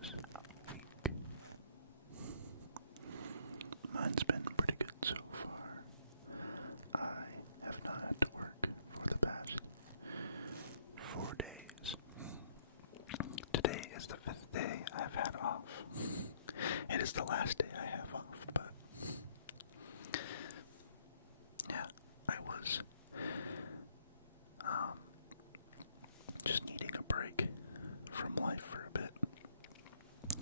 this week? Mine's been pretty good so far. I have not had to work for the past 4 days. Today is the 5th day I've had off. It is the last day I have off, but yeah, I was just needing a break from life for a bit.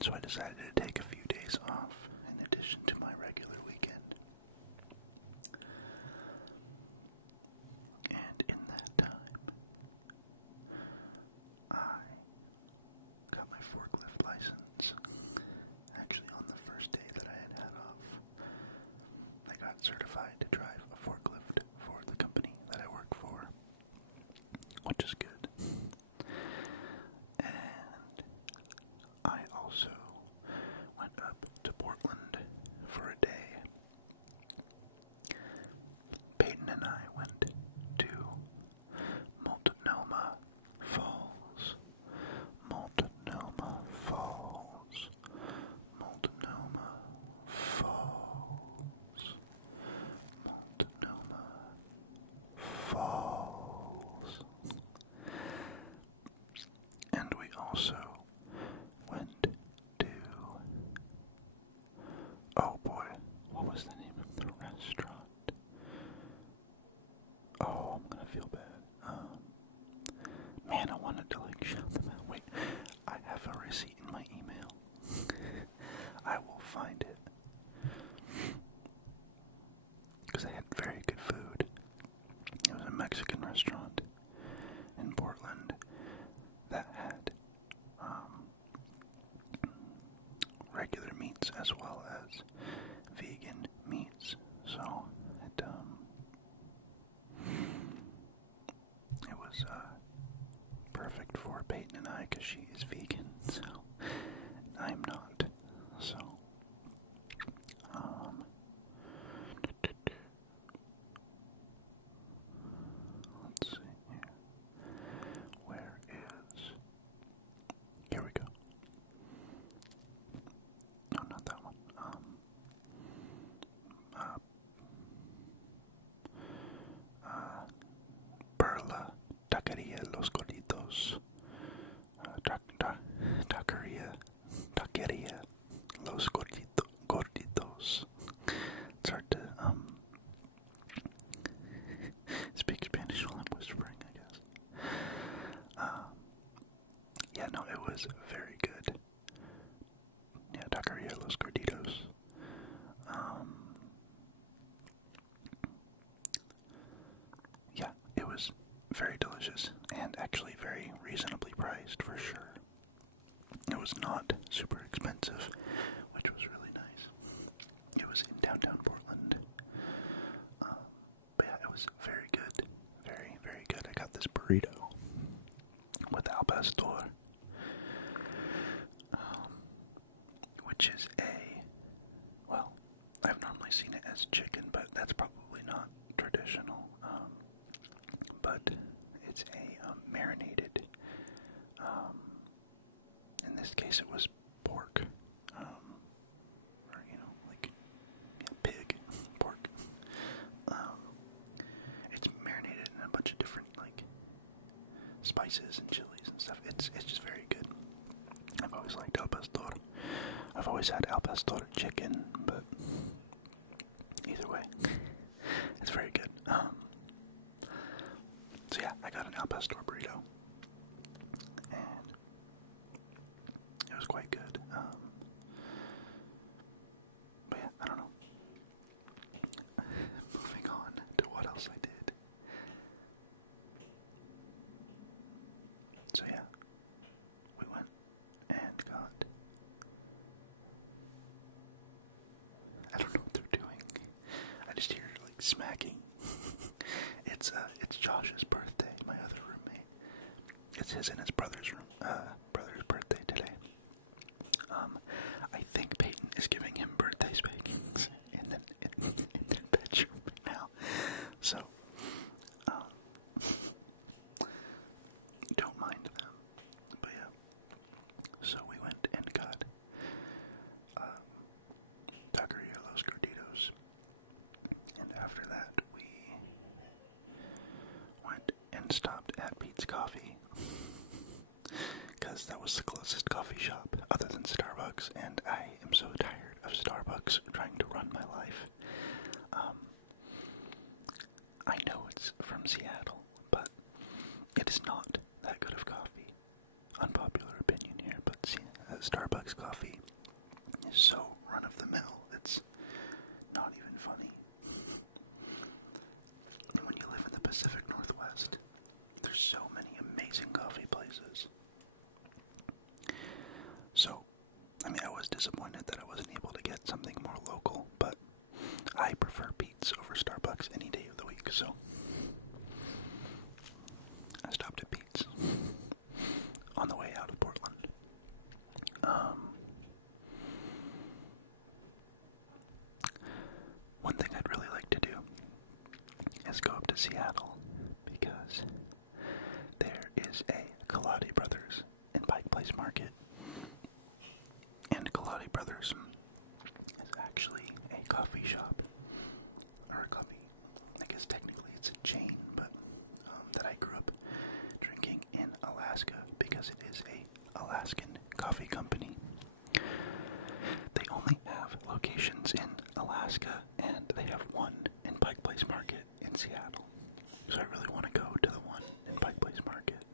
So I decided to take a few days off in addition to my regular weekend. And in that time, I got my forklift license. Actually, on the first day that I had off, I got certified to drive a forklift for the company that I work for, which is good. And I also went up to Portland for a day. Peyton and I went to Multnomah Falls. Multnomah Falls. Multnomah Falls. Multnomah Falls. And we also went to, oh boy, what was the name of the restaurant? Oh, I'm gonna feel bad. Man, I wanted to shout them out. Wait, I have a receipt in my email. I will find it. Because they had very good food. It was a Mexican restaurant in Portland that had regular meats as well as vegan meats. So it was perfect for Peyton and I because she is vegan, so I'm not. So let's see here. Where is? Here we go. No, not that one. Perla, Taqueria Los Gorditos. Taqueria Los Gorditos. It's hard to speak Spanish while I'm whispering, I guess. Yeah, no, it was very good. Yeah, Taqueria Los Gorditos. Yeah, it was very delicious and actually very reasonably priced for sure. It was not super expensive, which was really nice. It was in downtown Portland. But yeah, it was very good. Very, very good. I got this burrito with al pastor, which is well, I've normally seen it as chicken, but that's probably not traditional. But it's a marinated, in this case it was pork, or pig, pork. It's marinated in a bunch of different spices and chilies and stuff. It's just very good. I've always liked al pastor. I've always had al pastor chicken, but either way, it's very good. So yeah, I got an al pastor burrito, and it was quite good. But yeah, I don't know. Moving on to what else I did. So yeah, we went and got, I don't know what they're doing. I just hear smacking. It's Josh's birthday, my other roommate. It's his and his brother's birthday today. I think Peyton is giving him birthday spankings in their bedroom right now. So don't mind them. But yeah. So we went and got trying to run my life. I know it's from Seattle, but it is not that good of coffee. Unpopular opinion here, but Starbucks coffee is so run-of-the-mill, it's not even funny. And when you live in the Pacific Northwest, there's so many amazing coffee places. So, I mean, I was disappointed that I wasn't able to get something more local, but I prefer Pete's over Starbucks any day of the week, so I stopped at Pete's on the way out of Portland. One thing I'd really like to do is go up to Seattle, because there is a Kaladi Brothers in Pike Place Market, and Kaladi Brothers is actually a coffee shop, or a coffee, I guess technically it's a chain, but that I grew up drinking in Alaska, because it is a Alaskan coffee company. They only have locations in Alaska, and they have one in Pike Place Market in Seattle. So I really want to go to the one in Pike Place Market,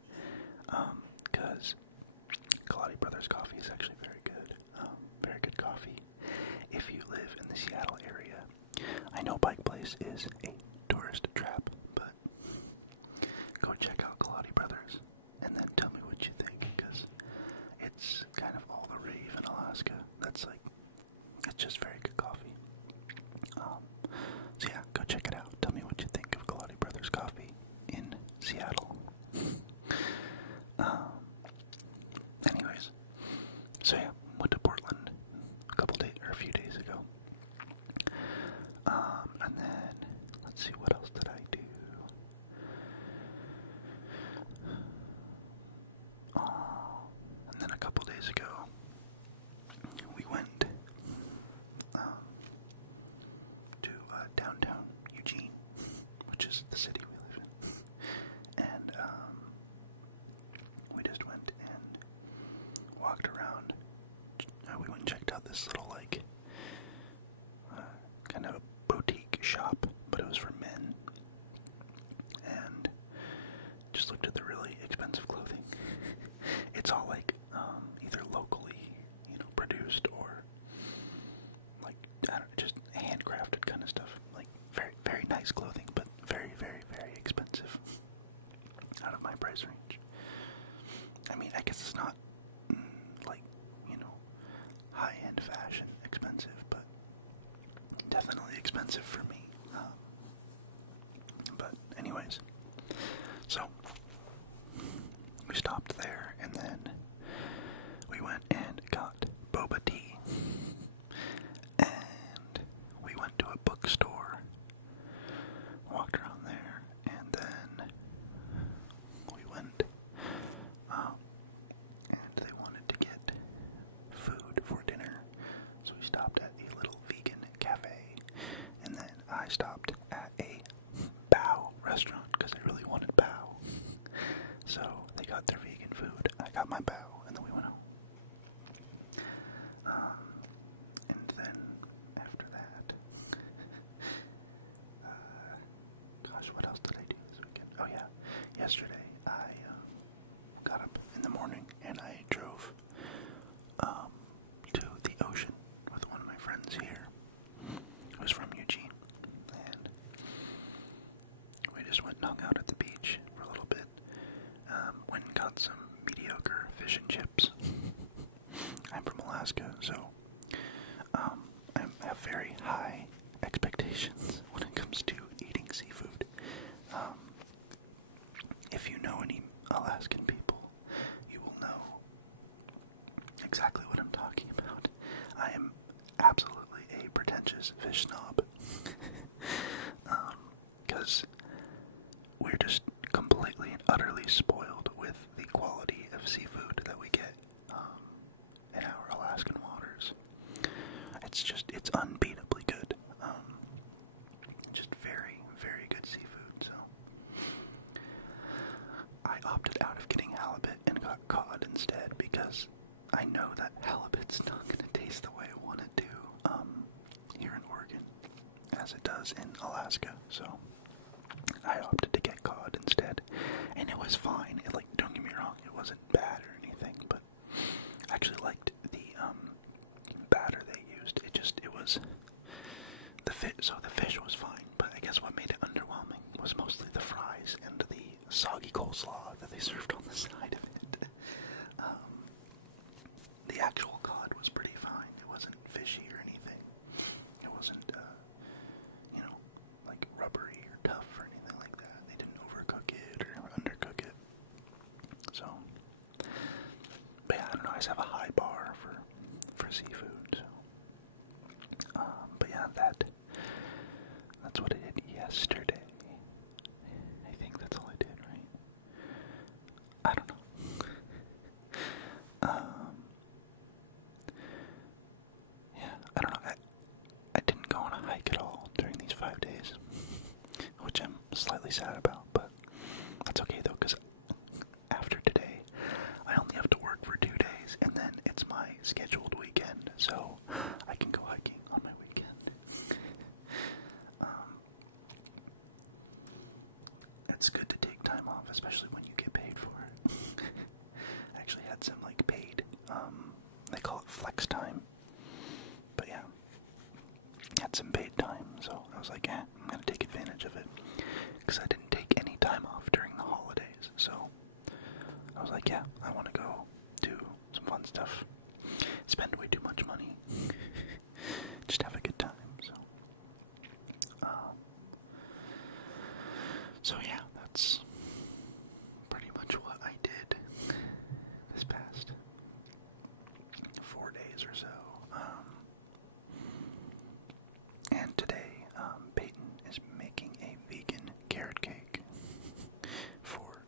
because Kaladi Brothers coffee is actually very good. Very good coffee. If you live in the Seattle area, I know Pike Place is a tourist trap, but go check out Kaladi Brothers and then tell me what you think, because it's kind of all the rave in Alaska. It's just very good coffee. So yeah, go check it out. Tell me what you think of Kaladi Brothers coffee in Seattle. Anyways, so yeah, went to Portland a few days ago. And then, let's see, what else did I do? And then a couple days ago, we went to downtown Eugene, which is the city we live in. And we just went and walked around. We went and checked out this little, kind of a boutique shop, but it was for men. And just looked at the really expensive clothing. It's all either locally, produced, or I don't know, just handcrafted kind of stuff. Very, very nice clothing, but very, very, very expensive. Out of my price range. I mean, I guess it's not high-end fashion expensive, but definitely expensive for me. But anyways, so we stopped there, and then we went and got boba tea, and we went to a bookstore, walked around there, and then we went, and they wanted to get food for dinner, so we stopped at a little vegan cafe, and then I stopped at a bao restaurant, because I really wanted bao. So they got their vegan food, I got my bao, and then we went home. And then after that, gosh, what else did I do this weekend? Oh yeah, yesterday I got up in the morning and I drove to the ocean with one of my friends here, who's from Eugene, and we just went and hung out at the beach for a little bit. Went and got some mediocre fish and chips. I'm from Alaska, so I have very high expectations when it comes to eating seafood. If you know any Alaskan people, you will know exactly what I'm talking about. I am absolutely a pretentious fish snob. Because we're just completely and utterly spoiled with the quality of seafood that we get in our Alaskan waters. It's unbeatably good. Just very, very good seafood, so I opted out of getting halibut and got cod instead, because I know that halibut's not going to taste the way I want it to as it does in Alaska, so I opted to get cod instead, and it was fine. Don't get me wrong, it wasn't bad or anything, but I actually liked the batter they used. It was the fish was fine, but I guess what made it underwhelming was mostly the fries and the soggy coleslaw that they served on the side of it. The actual cod was pretty fine. It wasn't fishy or anything. It wasn't, like rubbery or tough or anything like that. They didn't overcook it or undercook it. So, but yeah, I don't know. I just have a high bar for seafood. So, but yeah, that's what I did yesterday. I think that's all I did, right? I don't know. Yeah, I don't know. I didn't go on a hike at all during these 5 days, which I'm slightly sad about, but that's okay though, because after today, I only have to work for 2 days, and then it's my scheduled weekend, so I can go hiking on my weekend. It's good to take time off, especially when you get paid for it. I actually had some paid, they call it flex time, but yeah, had some paid time, so I was like, I'm gonna take advantage of it, because I didn't take any time off during the holidays, so I was like, yeah, I want to go do some fun stuff, spend way too much money, just have a good time, so yeah, that's pretty much what I did this past 4 days or so. And today, Peyton is making a vegan carrot cake for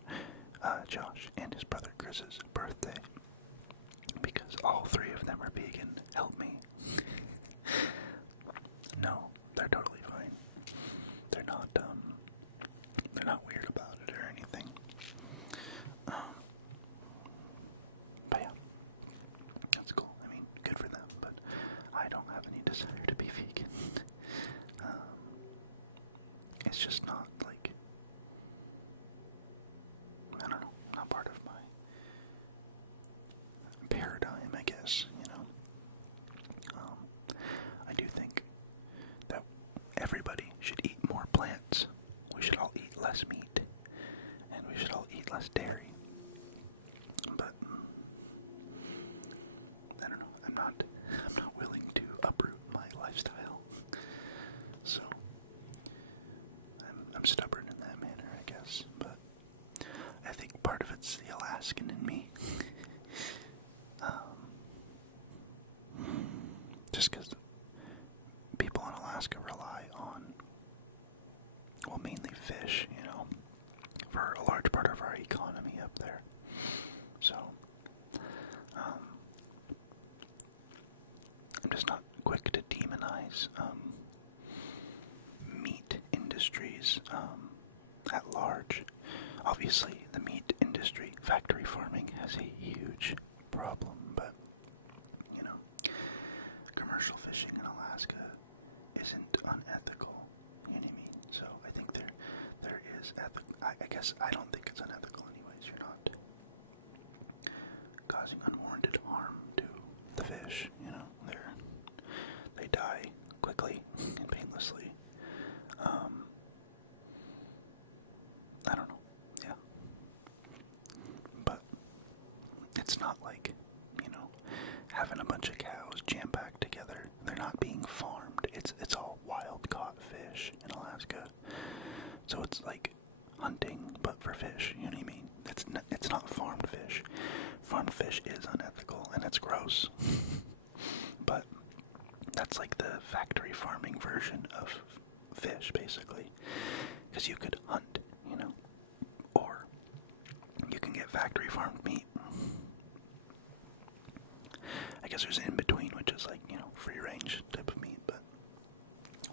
Josh and his brother Chris's birthday, because all 3 of them are vegan. Help me. No, they're totally fine. They're not weird about it or anything. But yeah, that's cool. I mean, good for them, but I don't have any desire to be vegan. It's just not, I don't know, not part of my paradigm, I guess, I do think that everybody should eat more plants. We should all eat less meat, and we should all eat less dairy. But I don't know. I'm not willing to uproot my lifestyle. So I'm stubborn in that manner, I guess. But I think part of it's the Alaskan in me. Just because people in Alaska rely on, well, mainly fish, for a large part of our economy up there. So, I'm just not quick to demonize meat industries at large. Obviously, the meat industry, factory farming, has a huge problem, but, commercial fishing in Alaska isn't unethical, you know what I mean? So I think there is I guess I don't think it's unethical anyways. You're not causing unwarranted harm to the fish, they die quickly and painlessly. I don't know, yeah. But it's not like, having a bunch of cows jam-packed together. They're not being farmed. It's all wild-caught fish in Alaska. So it's like hunting, but for fish, you know what I mean? It's not farmed fish. Farmed fish is unethical, and it's gross. But that's like the factory farming version of fish, basically. Because you could hunt, or you can get factory farmed meat. I guess there's an in-between, which is like, free-range type of meat, but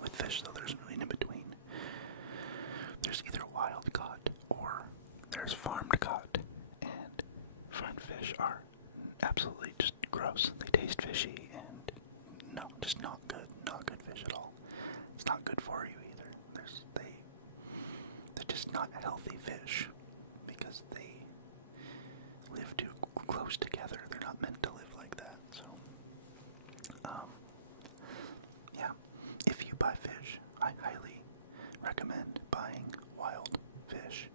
with fish, though, there's really an in-between. There's either wild-caught or there's farmed-caught, and farmed fish are absolutely just gross. They taste fishy, and no, just not good. Not good fish at all. It's not good good for you either. They're just not healthy fish because they live too close together. They're not meant to live like that. So, yeah, if you buy fish, I highly recommend buying wild fish,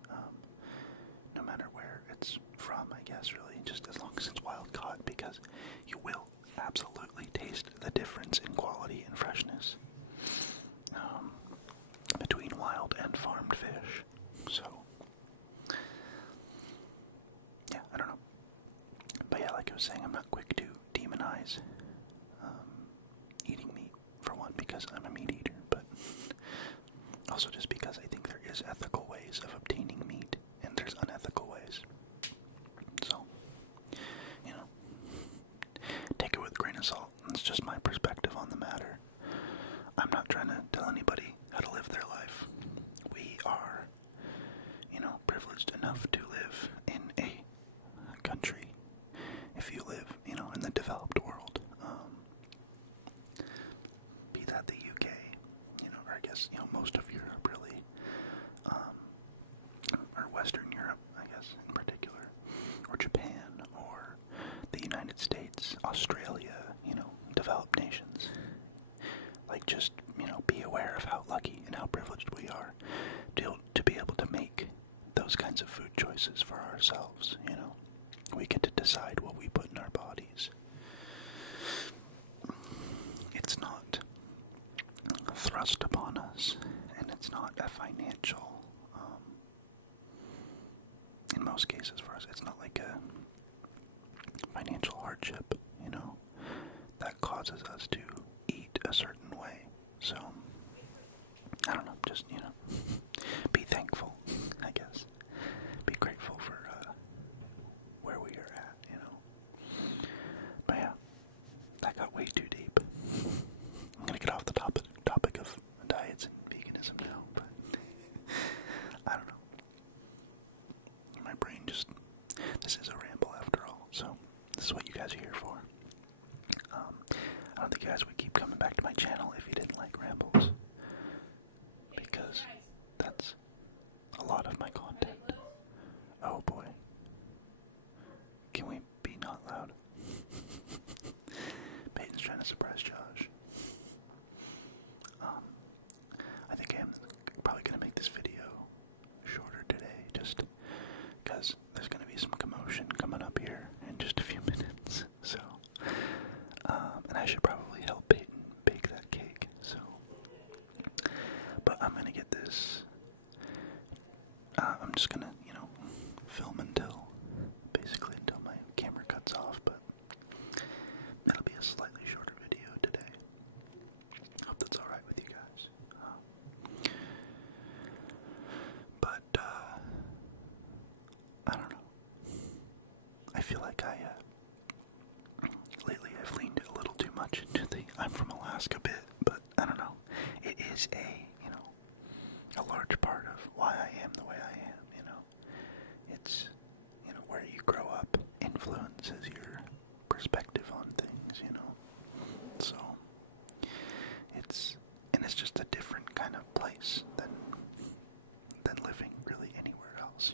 no matter where it's from, I guess, really, just as long as it's wild caught, because you will absolutely taste the difference in quality and freshness between wild and farmed fish. So, yeah, I don't know. But yeah, like I was saying, I'm not quick to demonize eating meat, for one, because I'm a meat eater, but also just because I think there is ethical ways of obtaining meat, and there's unethical ways. So, you know, take it with a grain of salt. It's just my perspective on the matter. I'm not trying to tell anybody how to live their life. We are, privileged enough to live in a country. If you live, in the developed world, be that the UK, or I guess, most of Europe, really, or Western Europe, I guess, in particular, or Japan, or the United States, Australia, developed nations. Like, just, be aware of how lucky and how privileged we are to be able to make those kinds of food choices for ourselves, We get to decide what we put in our bodies. It's not thrust upon us, and it's not a financial, in most cases for us, it's not like a financial hardship, that causes us to eat a certain way. So, I don't know, just, be thankful, I guess. Be grateful for where we are at, But yeah, that got way too deep. I'm gonna get off the topic of diets and veganism now, but I don't know. My brain just, this is a ramble after all, so this is what you guys are here for. I don't think you guys would keep coming back to my channel if you didn't like rambles, because that's a lot of my content. Oh boy. Can we be not loud? Peyton's trying to surprise Josh. I think I'm probably going to make this video shorter today, just because there's going to be some commotion coming up here in just a few minutes. So, and I should probably help Peyton bake that cake. So, but I'm going to get this. I'm just going to, film basically until my camera cuts off, but it'll be a slightly shorter video today. Hope that's alright with you guys. But, I don't know. I feel like lately I've leaned a little too much into the I'm from Alaska bit, but I don't know. It is a large part of why I am the way I am, It's, where you grow up influences your perspective on things, So, it's just a different kind of place than living really anywhere else,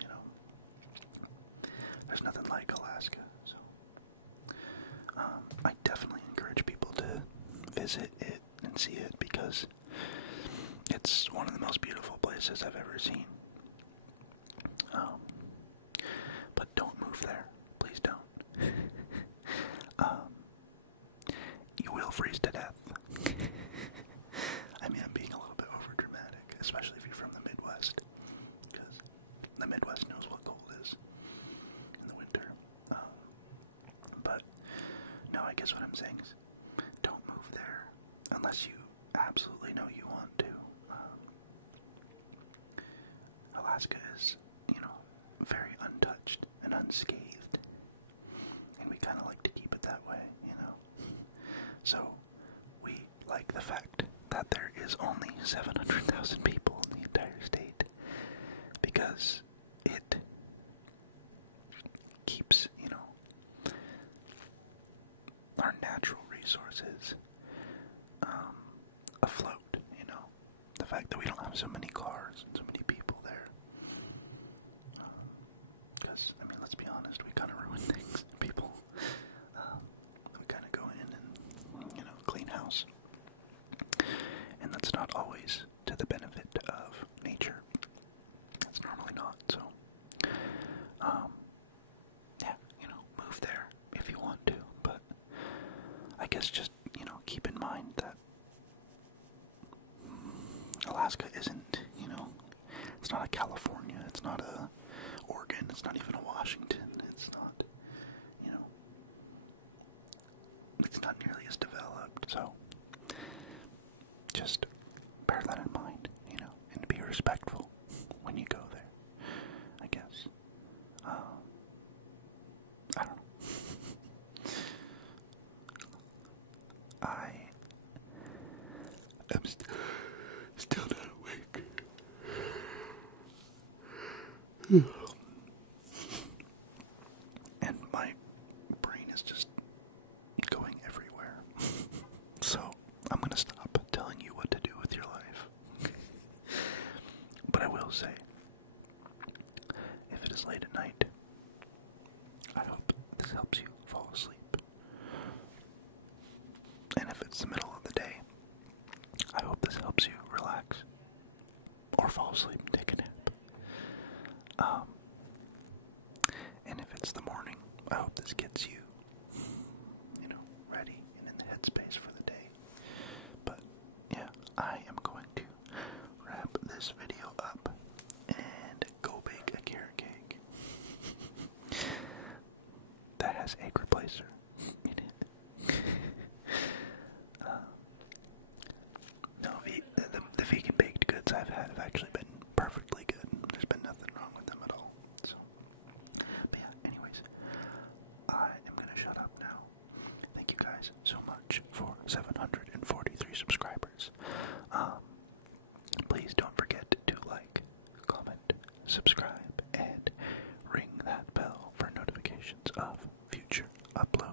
There's nothing like Alaska, so I definitely encourage people to visit it and see it, because it's one of the most beautiful places I've ever seen. But don't move there. Please don't. You will freeze to death. I mean, I'm being a little bit overdramatic, especially if you're from the Midwest, because the Midwest knows what cold is in the winter. But, no, I guess what I'm saying is, don't move there unless you absolutely know you want to. Alaska is, very untouched and unscathed, and we kind of like to keep it that way, So, we like the fact that there is only 700,000 people in the entire state, because it keeps, our natural resources afloat, fact that we don't have so many cars and so many people there. Because, I mean, let's be honest, we kind of ruin things. People, we kind of go in and, you know, clean house. And that's not always to the benefit of nature. It's normally not, so, yeah, you know, move there if you want to, but I guess just, you know, keep in mind that Alaska isn't, you know, it's not a California, it's not a Oregon, it's not even a Washington, it's not, you know, it's not nearly as developed, so just bear that in mind, you know, and be respectful when you go there, I guess. I don't know. I am still not awake. And my brain is just going everywhere. So I'm going to stop telling you what to do with your life. But I will say, if it is late at night, I hope this helps you fall asleep. And if it's the middle of the day, I hope this helps you relax or fall asleep and take a nap. And if it's the morning, I hope this gets you, you know, ready and in the headspace for the day. But yeah, I am going to wrap this video up and go bake a carrot cake that has egg replacer in it. No, the vegan baked goods I've had have actually been perfectly good. There's been nothing wrong with them at all. So, but yeah, anyways, I am gonna shut up now. Thank you guys so much for 743 subscribers. Please don't forget to like, comment, subscribe, and ring that bell for notifications of future uploads.